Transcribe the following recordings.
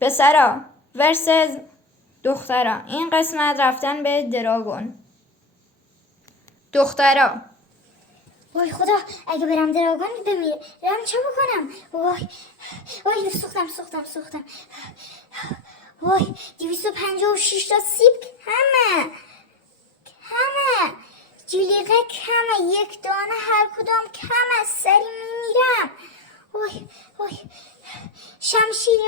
پسرا ورسز دخترا. این قسمت رفتن به دراگون. دخترا: وای خدا، اگه برم دراگون برم چه بکنم؟ وای سوختم. وای 256 تا سیب کمه جلیقه کمه، یک دانه هر کدام کمه، سری میمیرم. وای شمشیر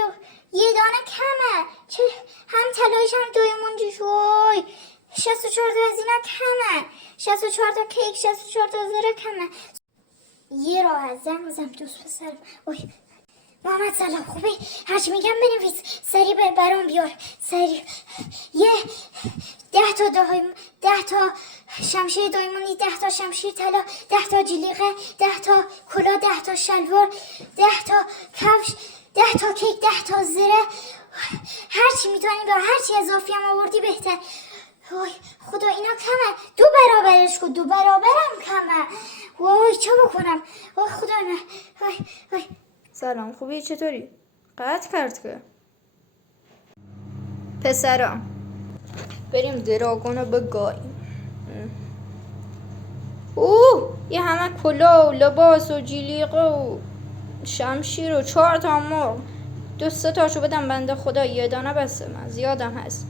یه دانه کمه، چه هم طلایش هم دایموندیش. وای 64 تا از اینا کمه، 64 تا کیک، 64 تا زره کمه. یه راه از زن بزن دوست پسر. وای محمد سلام، خوبی؟ هرچی میگم بنویس، سری برام بیار، سری. 10 تا شمشیر دایمونی، 10 تا شمشیر طلا، 10 تا جلیقه، 10 تا کلا، 10 تا شلوار، 10 تا کفش، 10 تا کیک، 10 تا زره. هرچی میتونی بیار، هرچی اضافی هم آوردی بهتر. وای خدا اینا کمه، 2 برابرش کن، 2 برابرم کمه. وای چه بکنم؟ وای خدا من. وای سلام، خوبی؟ چطوری؟ قطع کرد که. پسرا بریم دراگون رو بگاییم. یه همه کلاه و لباس و جلیقه و شمشیر و 4 تا مرغ. 2-3 تاشو بدم بنده خدا، یه دانه بسه، من زیادم هست.